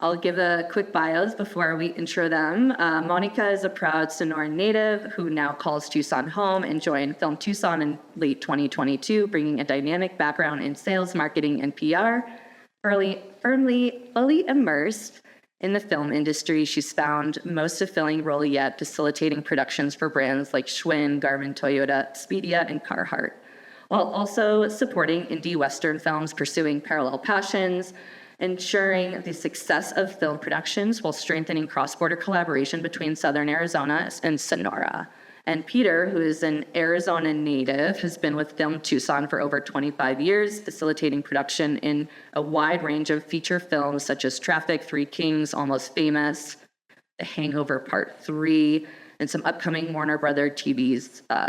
I'll give a quick bios before we intro them. Monica is a proud Sonora native who now calls Tucson home and joined Film Tucson in late 2022, bringing a dynamic background in sales, marketing, and PR. Fully immersed in the film industry, she's found most fulfilling role yet facilitating productions for brands like SCHWINN, GARMIN, Toyota, EXPEDIA, and CARHARTT, while also supporting indie Western films pursuing parallel passions, ensuring the success of film productions while strengthening cross-border collaboration between Southern Arizona and Sonora. And Peter, who is an Arizona native, has been with Film Tucson for over 25 years, facilitating production in a wide range of feature films such as Traffic, Three Kings, Almost Famous, The Hangover Part 3, and some upcoming Warner Brother TV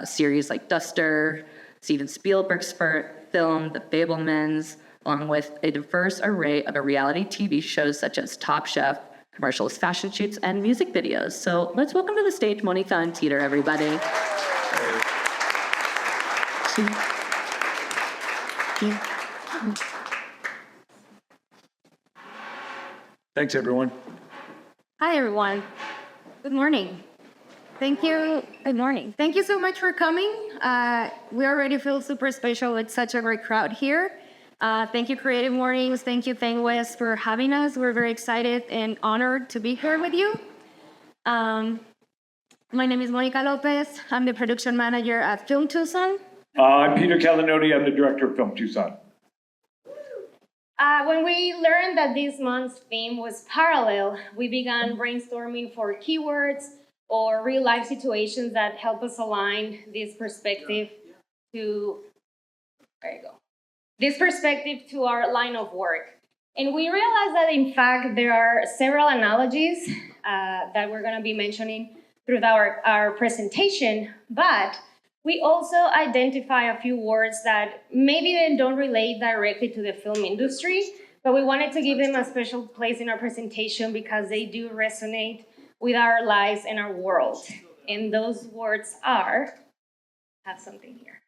series like Duster, Steven Spielberg's film, The FABELMANS, along with a diverse array of reality TV shows such as Top Chef, commercials, fashion shoots, and music videos. So let's welcome to the stage Monica and Peter, everybody. Thanks, everyone. Hi, everyone. Good morning. Thank you. Good morning. Thank you so much for coming. We already feel super special with such a great crowd here. Thank you, Creative Mornings. Thank you, West, for having us. We're very excited and honored to be here with you. My name is Monica Lopez. I'm the production manager at Film Tucson. I'm Peter Catalanotte. I'm the director of Film Tucson. When we learned that this month's theme was parallel, we began brainstorming for keywords or real-life situations that help us align this perspective to, this perspective to our line of work. And we realized that, in fact, there are several analogies that we're going to be mentioning throughout our presentation, but we also identify a few words that maybe they don't relate directly to the film industry, but we wanted to give them a special place in our presentation because they do resonate with our lives and our world. And those words are, I have something here.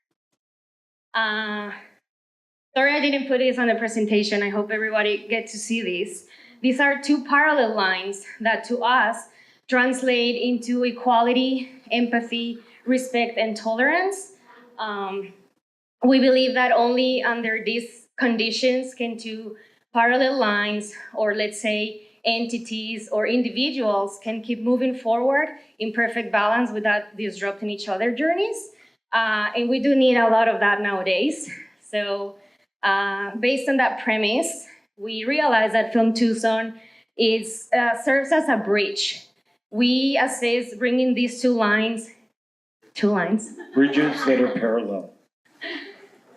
Sorry I didn't put this on the presentation. I hope everybody gets to see these. These are two parallel lines that to us translate into equality, empathy, respect, and tolerance. We believe that only under these conditions can two parallel lines, or let's say entities or individuals, can keep moving forward in perfect balance without disrupting each other's journeys. And we do need a lot of that nowadays. So based on that premise, we realize that Film Tucson serves as a bridge. We assess bringing these two lines, Bridges that are parallel.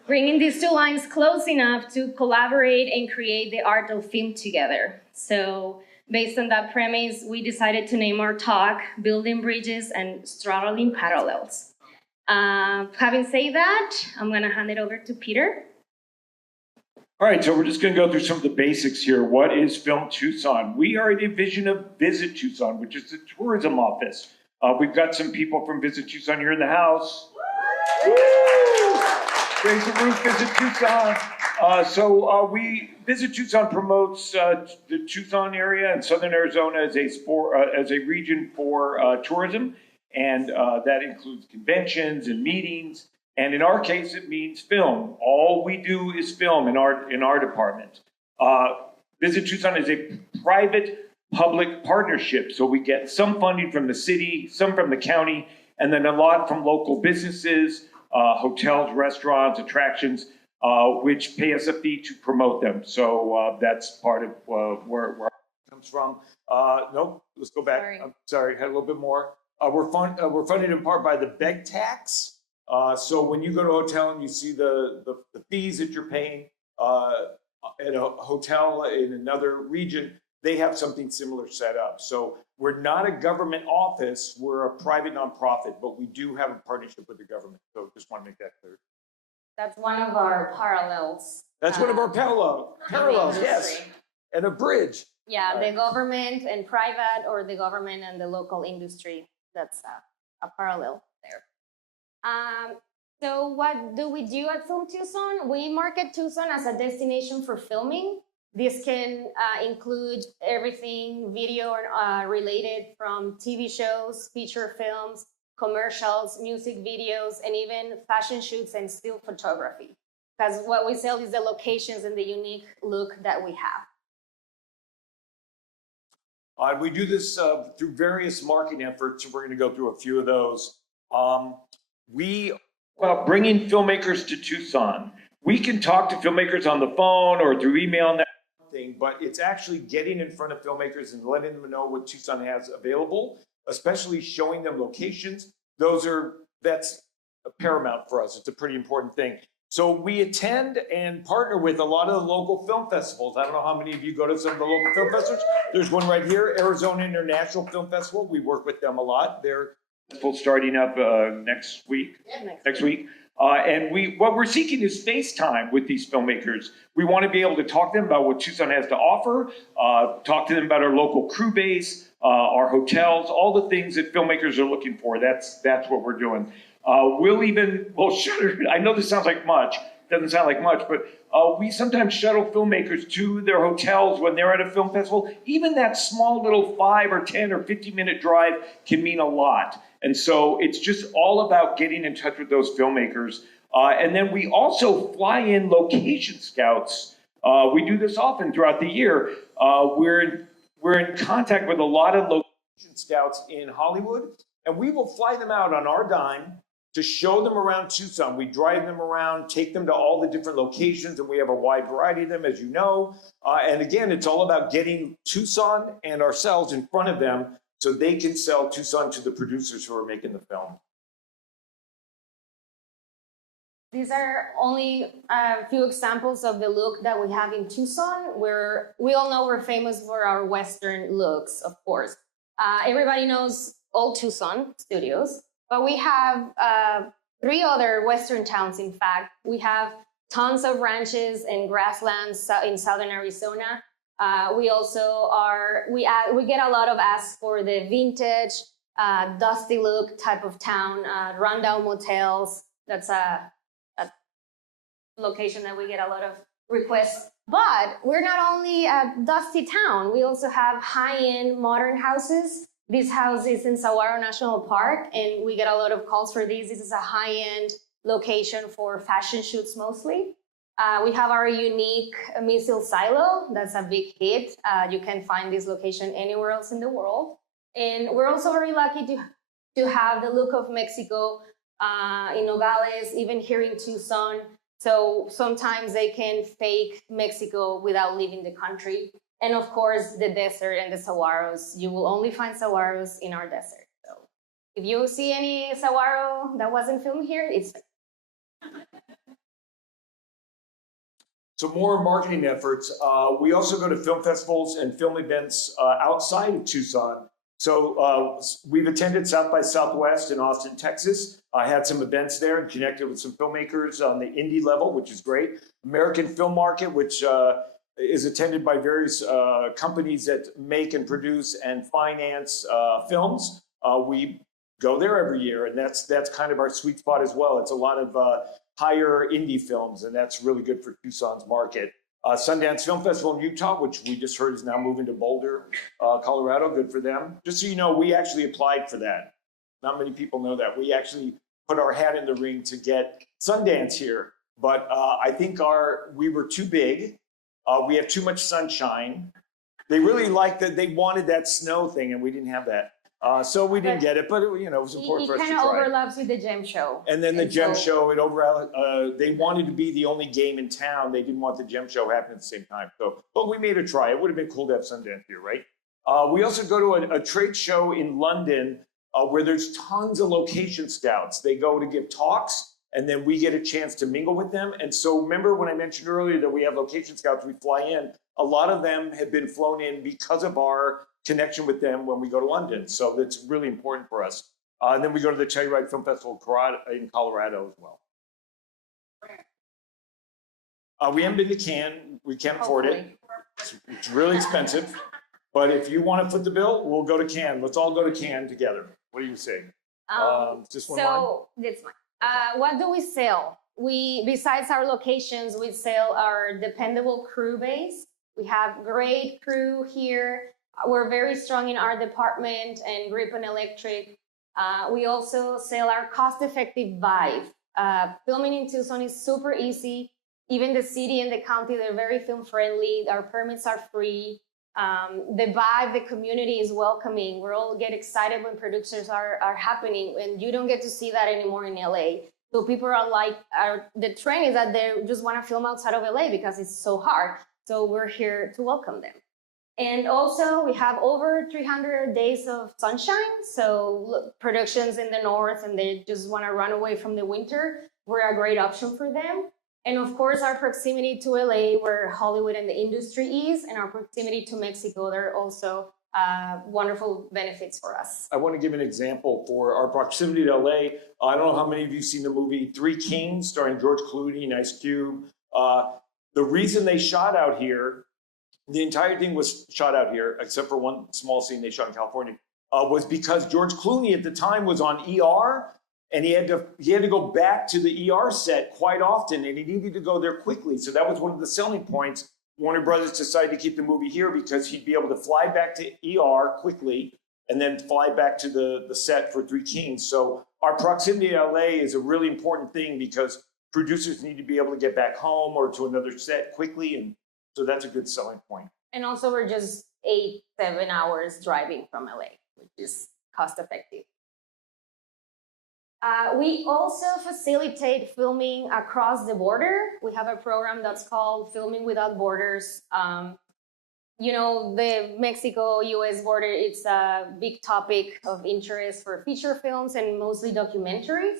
Bringing these two lines close enough to collaborate and create the art of film together. So based on that premise, we decided to name our talk Building Bridges and Straddling Parallels. Having said that, I'm going to hand it over to Peter. All right, so we're just going to go through some of the basics here. What is Film Tucson? We are a division of Visit Tucson, which is the tourism office. We've got some people from Visit Tucson here in the house. Woo! Raise the roof, Visit Tucson. Visit Tucson promotes the Tucson area and Southern Arizona as a region for tourism, and that includes conventions and meetings. And in our case, it means film. All we do is film in our department. Visit Tucson is a private-public partnership, so we get some funding from the city, some from the county, and then a lot from local businesses, hotels, restaurants, attractions, which pay us a fee to promote them. So that's part of where it comes from. Nope, let's go back. Sorry. I'm sorry, had a little bit more. We're funded in part by the beg tax. So when you go to a hotel and you see the fees that you're paying at a hotel in another region, they have something similar set up. So we're not a government office, we're a private nonprofit, but we do have a partnership with the government. So just want to make that clear. That's one of our parallels. That's one of our parallels, yes. And a bridge. Yeah, the government and private, or the government and the local industry. That's a parallel there. So what do we do at Film Tucson? We market Tucson as a destination for filming, This can include everything video related, from TV shows, feature films, commercials, music videos, and even fashion shoots and still photography. Because what we sell is the locations and the unique look that we have. We do this through various marketing efforts, and we're going to go through a few of those. Well, bringing filmmakers to Tucson. We can talk to filmmakers on the phone or through email and that thing, but it's actually getting in front of filmmakers and letting them know what Tucson has available, especially showing them locations. That's paramount for us. It's a pretty important thing. So we attend and partner with a lot of the local film festivals. I don't know how many of you go to some of the local film festivals. There's one right here, Arizona International Film Festival. We work with them a lot. They're starting up next week. Yeah, next week. And what we're seeking is face time with these filmmakers. We want to be able to talk to them about what Tucson has to offer, talk to them about our local crew base, our hotels, all the things that filmmakers are looking for. That's what we're doing. We'll shuttle. I know this sounds like much. Doesn't sound like much, but we sometimes shuttle filmmakers to their hotels when they're at a film festival. Even that small little 5 or 10 or 15-minute drive can mean a lot. And so it's just all about getting in touch with those filmmakers. And then we also fly in location scouts. We do this often throughout the year. We're in contact with a lot of location scouts in Hollywood, and we will fly them out on our dime to show them around Tucson. We drive them around, take them to all the different locations, and we have a wide variety of them, as you know. And again, it's all about getting Tucson and ourselves in front of them so they can sell Tucson to the producers who are making the film. These are only a few examples of the look that we have in Tucson. We all know we're famous for our Western looks, of course. Everybody knows Old Tucson Studios, but we have 3 other Western towns, in fact. We have tons of ranches and grasslands in Southern Arizona. We also we get a lot of asks for the vintage, dusty look type of town, rundown motels. That's a location that we get a lot of requests. But we're not only a dusty town, we also have high-end modern houses. This house is in Saguaro National Park, and we get a lot of calls for these. This is a high-end location for fashion shoots mostly. We have our unique missile silo. That's a big hit. You can find this location anywhere else in the world. And we're also very lucky to have the look of Mexico in Nogales, even here in Tucson. So sometimes they can fake Mexico without leaving the country. And of course, the desert and the saguaros. You will only find saguaros in our desert. So if you see any saguaro that wasn't filmed here, it's... So more marketing efforts. We also go to film festivals and film events outside of Tucson. So we've attended South by Southwest in Austin, Texas. I had some events there and connected with some filmmakers on the indie level, which is great. American Film Market, which is attended by various companies that make and produce and finance films. We go there every year, and that's kind of our sweet spot as well. It's a lot of higher indie films, and that's really good for Tucson's market. Sundance Film Festival in Utah, which we just heard is now moving to Boulder, Colorado. Good for them. Just so you know, we actually applied for that. Not many people know that. We actually put our hat in the ring to get Sundance here, but I think we were too big. We have too much sunshine. They really liked that. They wanted that snow thing, and we didn't have that. So we didn't get it, but it was important for us to try. It kind of overlaps with the gem show. And then the gem show, they wanted to be the only game in town. They didn't want the gem show happening at the same time. But we made a try. It would have been cool to have Sundance here, right? We also go to a trade show in London where there's tons of location scouts. They go to give talks, and then we get a chance to mingle with them. And so remember when I mentioned earlier that we have location scouts, we fly in. A lot of them have been flown in because of our connection with them when we go to London. So that's really important for us. And then we go to the Telluride Film Festival in Colorado as well. We haven't been to Cannes. We can't afford it. It's really expensive. But if you want to foot the bill, we'll go to Cannes. Let's all go to Cannes together. What do you say? Just one line? That's mine. What do we sell? Besides our locations, we sell our dependable crew base. We have great crew here. We're very strong in our department and grip and electric. We also sell our cost-effective vibe. Filming in Tucson is super easy. Even the city and the county, they're very film friendly. Our permits are free. The vibe, the community is welcoming. We all get excited when productions are happening, and you don't get to see that anymore in LA. So people are like, the trend is that they just want to film outside of LA because it's so hard. So we're here to welcome them. And also we have over 300 days of sunshine. So productions in the north and they just want to run away from the winter, we're a great option for them. And of course, our proximity to LA, where Hollywood and the industry is, and our proximity to Mexico, they're also wonderful benefits for us. I want to give an example for our proximity to LA. I don't know how many of you have seen the movie Three Kings starring George Clooney and Ice Cube. The reason they shot out here, the entire thing was shot out here, except for one small scene they shot in California, was because George Clooney at the time was on ER, and he had to go back to the ER set quite often, and he needed to go there quickly. So that was one of the selling points. Warner Brothers decided to keep the movie here because he'd be able to fly back to ER quickly and then fly back to the set for Three Kings. So our proximity to LA is a really important thing because producers need to be able to get back home or to another set quickly, and so that's a good selling point. And also we're just 8-7 hours driving from LA, which is cost effective. We also facilitate filming across the border. We have a program that's called Filming Without Borders. You know, the Mexico-US border, it's a big topic of interest for feature films and mostly documentaries.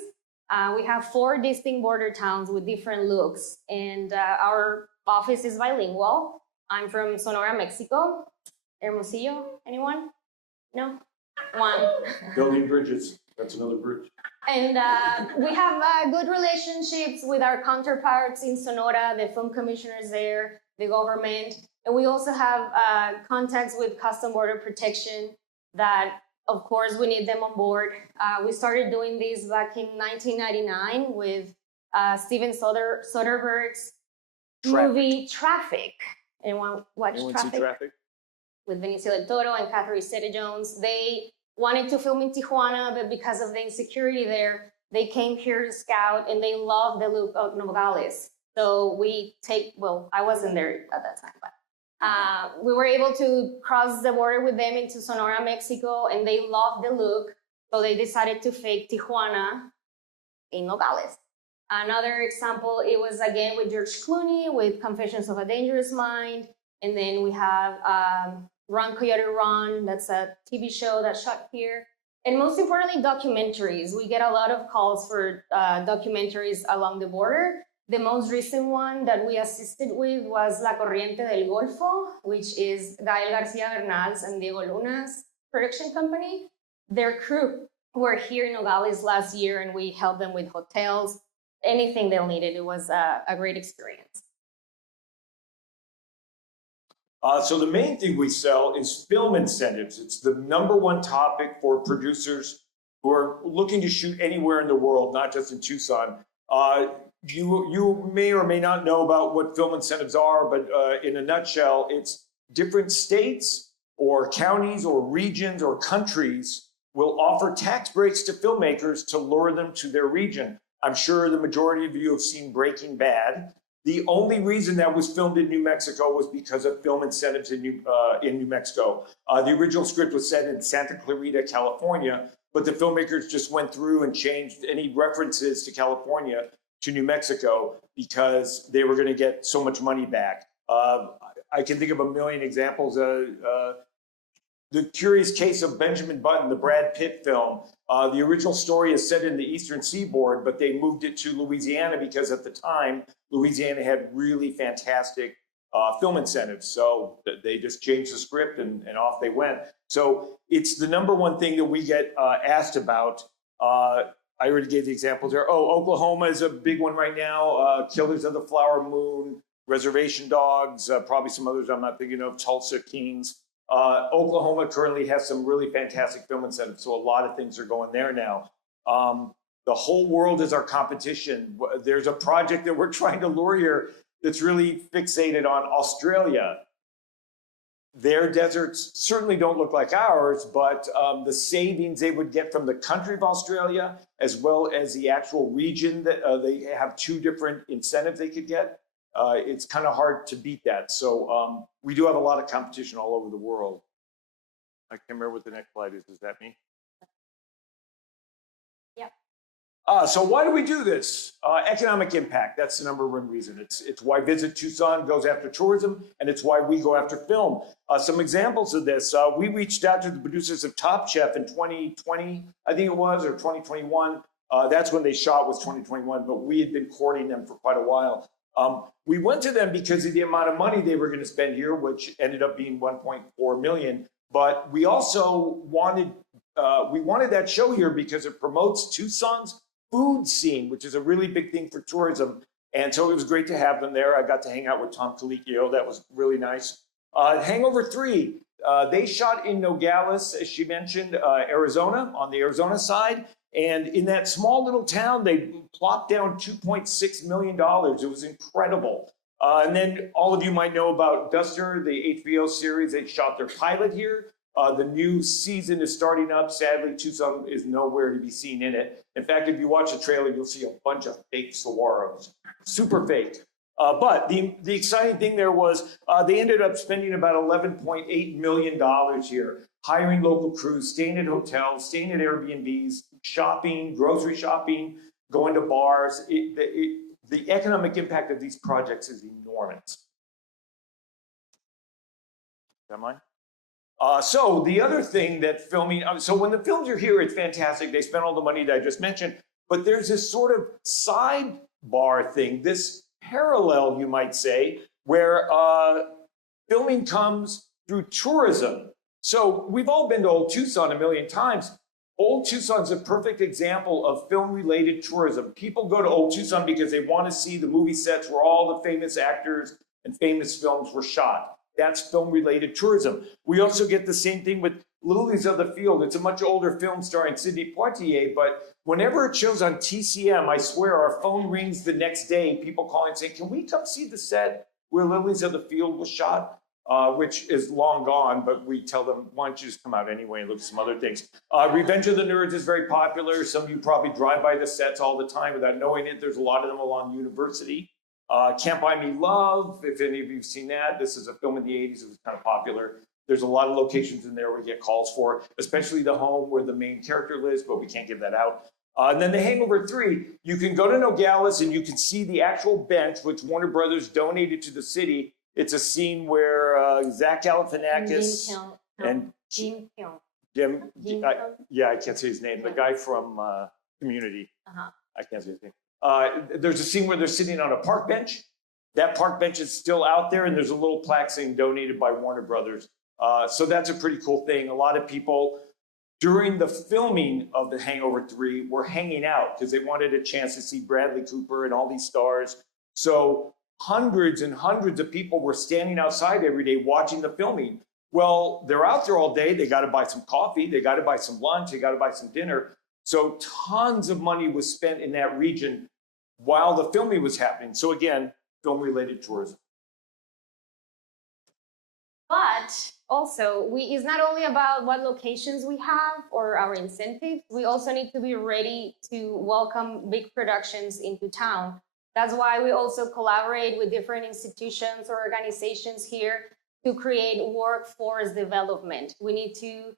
We have 4 distinct border towns with different looks, and our office is bilingual. I'm from Sonora, Mexico. Hermosillo, anyone? No? One. Building bridges, that's another bridge. And we have good relationships with our counterparts in Sonora, the film commissioners there, the government. And we also have contacts with Custom Border Protection that, of course, we need them on board. We started doing this back in 1999 with Steven Soderbergh's movie Traffic. Anyone watch Traffic? See Traffic? With Benicio del Toro and Catherine Zeta-Jones. They wanted to film in Tijuana, but because of the insecurity there, they came here to scout and they love the look of Nogales. So I wasn't there at that time, but we were able to cross the border with them into Sonora, Mexico, and they loved the look. So they decided to fake Tijuana in Nogales. Another example, it was again with George Clooney with Confessions of a Dangerous Mind. And then we have Run Coyote Run, that's a TV show that's shot here. And most importantly, documentaries. We get a lot of calls for documentaries along the border. The most recent one that we assisted with was La Corriente del Golfo, which is Gael Garcia Bernal's and Diego Luna's production company. Their crew were here in Nogales last year, and we helped them with hotels, anything they needed. It was a great experience. So the main thing we sell is film incentives. It's the #1 topic for producers who are looking to shoot anywhere in the world, not just in Tucson. You may or may not know about what film incentives are, but in a nutshell, it's different states or counties or regions or countries will offer tax breaks to filmmakers to lure them to their region. I'm sure the majority of you have seen Breaking Bad. The only reason that was filmed in New Mexico was because of film incentives in New Mexico. The original script was set in Santa Clarita, California, but the filmmakers just went through and changed any references to California to New Mexico because they were going to get so much money back. I can think of a million examples. The Curious Case of Benjamin Button, the Brad Pitt film. The original story is set in the Eastern Seaboard, but they moved it to Louisiana because at the time, Louisiana had really fantastic film incentives. So they just changed the script and off they went. So it's the #1 thing that we get asked about. I already gave the examples there. Oh, Oklahoma is a big one right now. Killers of the Flower Moon, Reservation Dogs, probably some others I'm not thinking of, Tulsa Kings. Oklahoma currently has some really fantastic film incentives, so a lot of things are going there now. The whole world is our competition. There's a project that we're trying to lure here that's really fixated on Australia. Their deserts certainly don't look like ours, but the savings they would get from the country of Australia, as well as the actual region, that they have two different incentives they could get. It's kind of hard to beat that. So we do have a lot of competition all over the world. I can't remember what the next slide is. Is that me? So why do we do this? Economic impact, that's the number one reason. It's why Visit Tucson goes after tourism, and it's why we go after film. Some examples of this, we reached out to the producers of Top Chef in 2020, I think it was, or 2021. That's when they shot, was 2021, but we had been courting them for quite a while. We went to them because of the amount of money they were going to spend here, which ended up being 1.4 million. But we also wanted that show here because it promotes Tucson's food scene, which is a really big thing for tourism. And so it was great to have them there. I got to hang out with Tom Colicchio. That was really nice. Hangover 3, they shot in Nogales, as she mentioned, Arizona, on the Arizona side. And in that small little town, they plopped down $2.6 million. It was incredible. And then all of you might know about Duster, the HBO series. They shot their pilot here. The new season is starting up. Sadly, Tucson is nowhere to be seen in it. In fact, if you watch the trailer, you'll see a bunch of fake saguaros, super fake. But the exciting thing there was they ended up spending about $11.8 million here, hiring local crews, staying at hotels, staying at Airbnbs, shopping, grocery shopping, going to bars. The economic impact of these projects is enormous. Is that mine? So the other thing that filming, so when the films are here, it's fantastic. They spend all the money that I just mentioned, but there's this sort of sidebar thing, this parallel, you might say, where filming comes through tourism. So we've all been to Old Tucson a million times. Old Tucson's a perfect example of film-related tourism. People go to Old Tucson because they want to see the movie sets where all the famous actors and famous films were shot. That's film-related tourism. We also get the same thing with Lilies of the Field. It's a much older film starring Sidney Poitier, but whenever it shows on TCM, I swear our phone rings the next day, people calling and saying, can we come see the set where Lilies of the Field was shot? Which is long gone, but we tell them, why don't you just come out anyway and look at some other things. Revenge of the Nerds is very popular. Some of you probably drive by the sets all the time without knowing it. There's a lot of them along University. Can't Buy Me Love, if any of you have seen that. This is a film in the 80s. It was kind of popular. There's a lot of locations in there we get calls for, especially the home where the main character lives, but we can't give that out. And then the Hangover 3, you can go to Nogales and you can see the actual bench, which Warner Brothers donated to the city. It's a scene where Zach Galifianakis and Jim, I can't say his name, the guy from Community. I can't say his name. There's a scene where they're sitting on a park bench. That park bench is still out there, and there's a little plaque saying donated by Warner Brothers. So that's a pretty cool thing. A lot of people during the filming of The Hangover 3 were hanging out because they wanted a chance to see Bradley Cooper and all these stars. So hundreds and hundreds of people were standing outside every day watching the filming. Well, they're out there all day. They got to buy some coffee. They got to buy some lunch. They got to buy some dinner. So tons of money was spent in that region while the filming was happening. So again, film-related tourism. But also, it's not only about what locations we have or our incentives. We also need to be ready to welcome big productions into town. That's why we also collaborate with different institutions or organizations here to create workforce development. We need to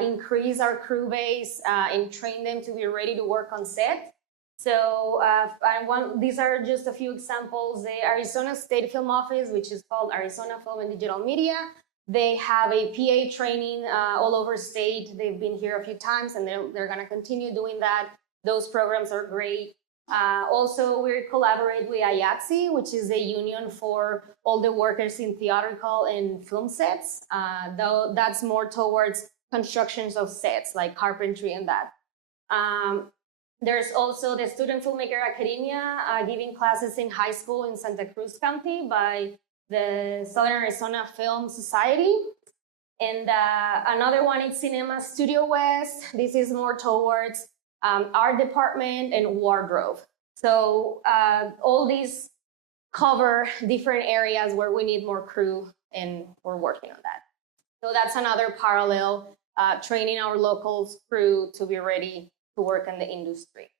increase our crew base and train them to be ready to work on set. So these are just a few examples. The Arizona State Film Office, which is called Arizona Film and Digital Media, they have a PA training all over state. They've been here a few times and they're gonna continue doing that. Those programs are great. Also, we collaborate with IATSE, which is a union for all the workers in theatrical and film sets. Though that's more towards constructions of sets like carpentry and that. There's also the Student Filmmaker Academia giving classes in high school in Santa Cruz County by the Southern Arizona Film Society. And another one is Cinema Studio West. This is more towards art department and wardrobe. So all these cover different areas where we need more crew and we're working on that. So that's another parallel, training our local crew to be ready to work in the industry.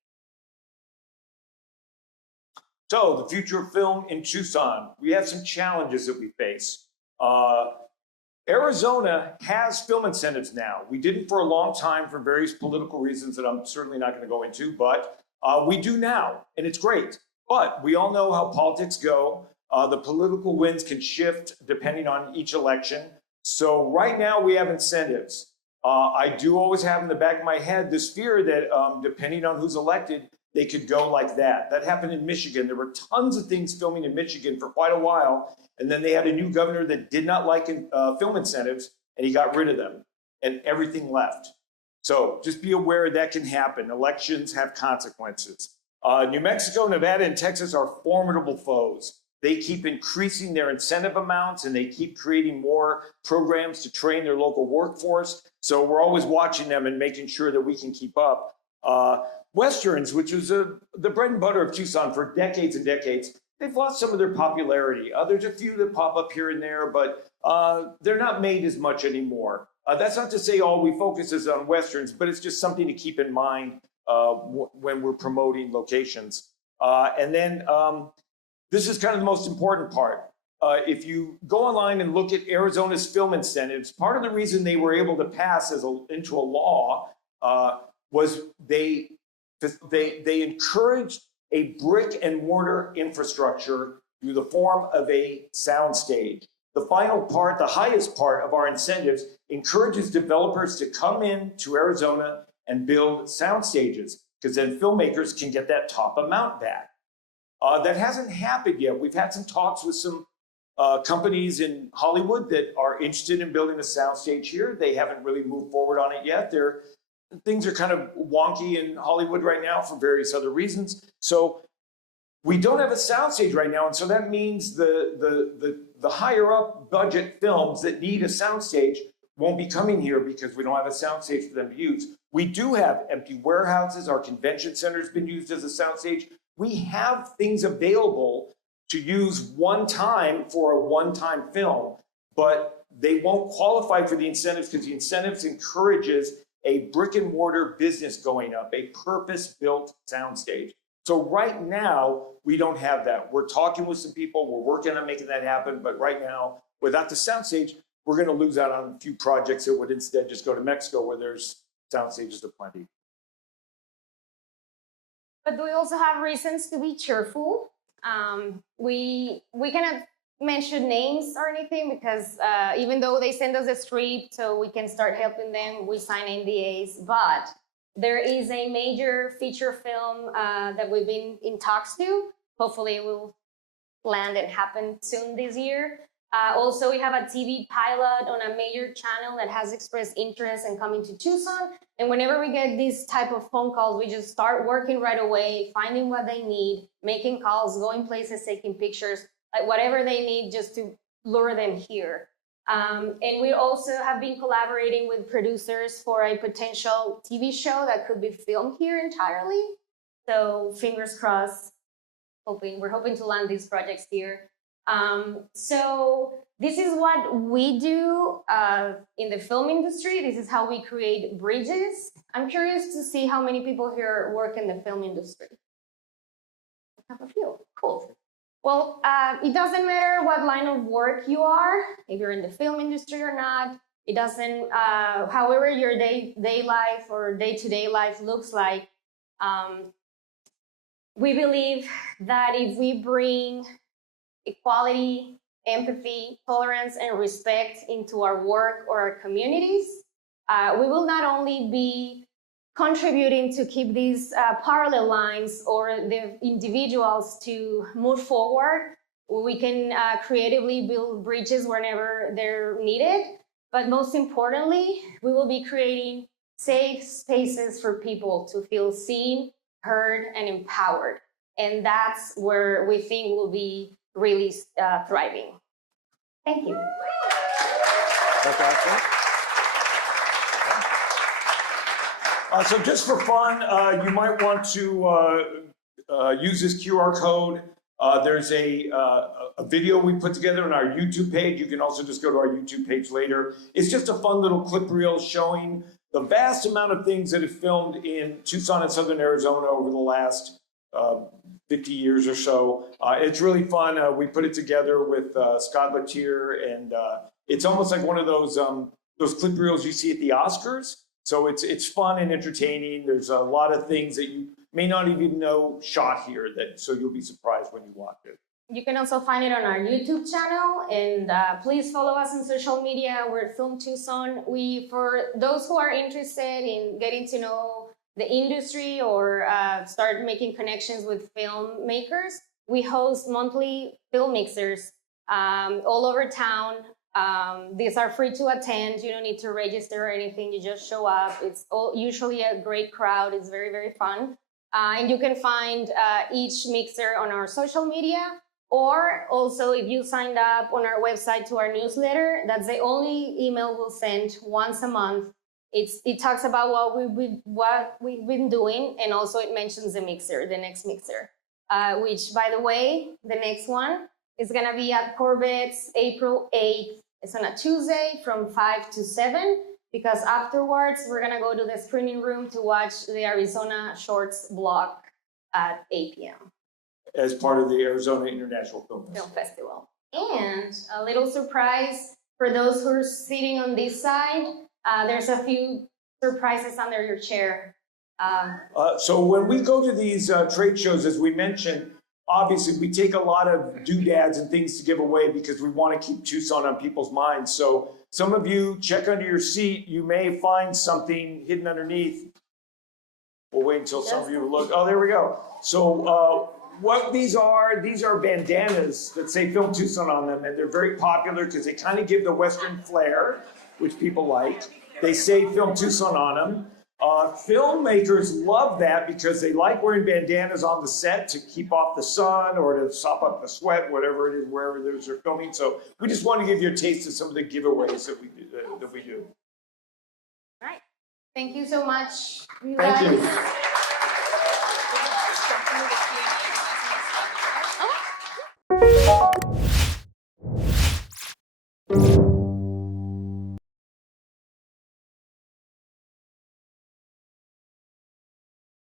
So the future of film in Tucson, we have some challenges that we face. Arizona has film incentives now. We didn't for a long time for various political reasons that I'm certainly not going to go into, but we do now, and it's great. But we all know how politics go. The political winds can shift depending on each election. So right now we have incentives. I do always have in the back of my head this fear that depending on who's elected, they could go like that. That happened in Michigan. There were tons of things filming in Michigan for quite a while. And then they had a new governor that did not like film incentives, and he got rid of them, and everything left. So just be aware that can happen. Elections have consequences. New Mexico, Nevada, and Texas are formidable foes. They keep increasing their incentive amounts, and they keep creating more programs to train their local workforce. So we're always watching them and making sure that we can keep up. Westerns, which was the bread and butter of Tucson for decades and decades, they've lost some of their popularity. There's a few that pop up here and there, but they're not made as much anymore. That's not to say all we focus is on Westerns, but it's just something to keep in mind when we're promoting locations. And then this is kind of the most important part. If you go online and look at Arizona's film incentives, part of the reason they were able to pass into a law was they encouraged a brick and mortar infrastructure through the form of a soundstage. The final part, the highest part of our incentives, encourages developers to come in to Arizona and build sound stages, because then filmmakers can get that top amount back. That hasn't happened yet. We've had some talks with some companies in Hollywood that are interested in building a soundstage here. They haven't really moved forward on it yet. Things are kind of wonky in Hollywood right now for various other reasons. So we don't have a soundstage right now, and so that means the higher up budget films that need a soundstage won't be coming here because we don't have a soundstage for them to use. We do have empty warehouses. Our convention center has been used as a soundstage. We have things available to use one time for a one-time film, but they won't qualify for the incentives because the incentives encourages a brick and mortar business going up, a purpose-built soundstage. So right now, we don't have that. We're talking with some people, we're working on making that happen, but right now, without the soundstage, we're gonna lose out on a few projects that would instead just go to Mexico where there's soundstages aplenty. But we also have reasons to be cheerful. We cannot mention names or anything because even though they send us a script so we can start helping them, we sign NDAs. But there is a major feature film that we've been in talks to. Hopefully it will land and happen soon this year. Also, we have a TV pilot on a major channel that has expressed interest in coming to Tucson. And whenever we get these type of phone calls, we just start working right away, finding what they need, making calls, going places, taking pictures, like whatever they need just to lure them here. And we also have been collaborating with producers for a potential TV show that could be filmed here entirely. So fingers crossed, we're hoping to land these projects here. So this is what we do in the film industry. This is how we create bridges. I'm curious to see how many people here work in the film industry. I have a few. Cool. Well, it doesn't matter what line of work you are, if you're in the film industry or not. It doesn't, however your day life or day-to-day life looks like. We believe that if we bring equality, empathy, tolerance, and respect into our work or our communities, we will not only be contributing to keep these parallel lines or the individuals to move forward. We can creatively build bridges whenever they're needed, but most importantly, we will be creating safe spaces for people to feel seen, heard, and empowered. And that's where we think we'll be really thriving. Thank you. That's awesome. So just for fun, you might want to use this QR code There's a video we put together on our YouTube page. You can also just go to our YouTube page later. It's just a fun little clip reel showing the vast amount of things that have filmed in Tucson and Southern Arizona over the last 50 years or so. It's really fun. We put it together with Scott Latier, and it's almost like one of those clip reels you see at the Oscars. So it's fun and entertaining. There's a lot of things that you may not even know shot here, so you'll be surprised when you watch it. You can also find it on our YouTube channel, and please follow us on social media. We're at Film Tucson. For those who are interested in getting to know the industry or start making connections with filmmakers, we host monthly film mixers all over town. These are free to attend. You don't need to register or anything. You just show up. It's usually a great crowd. It's very, very fun. And you can find each mixer on our social media, or also if you signed up on our website to our newsletter, that's the only email we'll send once a month. It talks about what we've been doing, and also it mentions the next mixer, which, by the way, the next one is gonna be at Corbett's April 8th. It's on a Tuesday from 5 to 7. Because afterwards, we're gonna go to the screening room to watch the Arizona Shorts block at 8 p.m. As part of the Arizona International Film Festival. And a little surprise for those who are sitting on this side, there's a few surprises under your chair. So when we go to these trade shows, as we mentioned, obviously we take a lot of doodads and things to give away because we want to keep Tucson on people's minds. So some of you check under your seat. You may find something hidden underneath. We'll wait until some of you look. Oh, there we go. So what these are bandanas that say Film Tucson on them, and they're very popular because they kind of give the Western flair, which people like. They say Film Tucson on them. Filmmakers love that because they like wearing bandanas on the set to keep off the sun or to sop up the sweat, whatever it is, wherever they're filming. So we just want to give you a taste of some of the giveaways that we do. All right. Thank you so much, you Thank guys. you.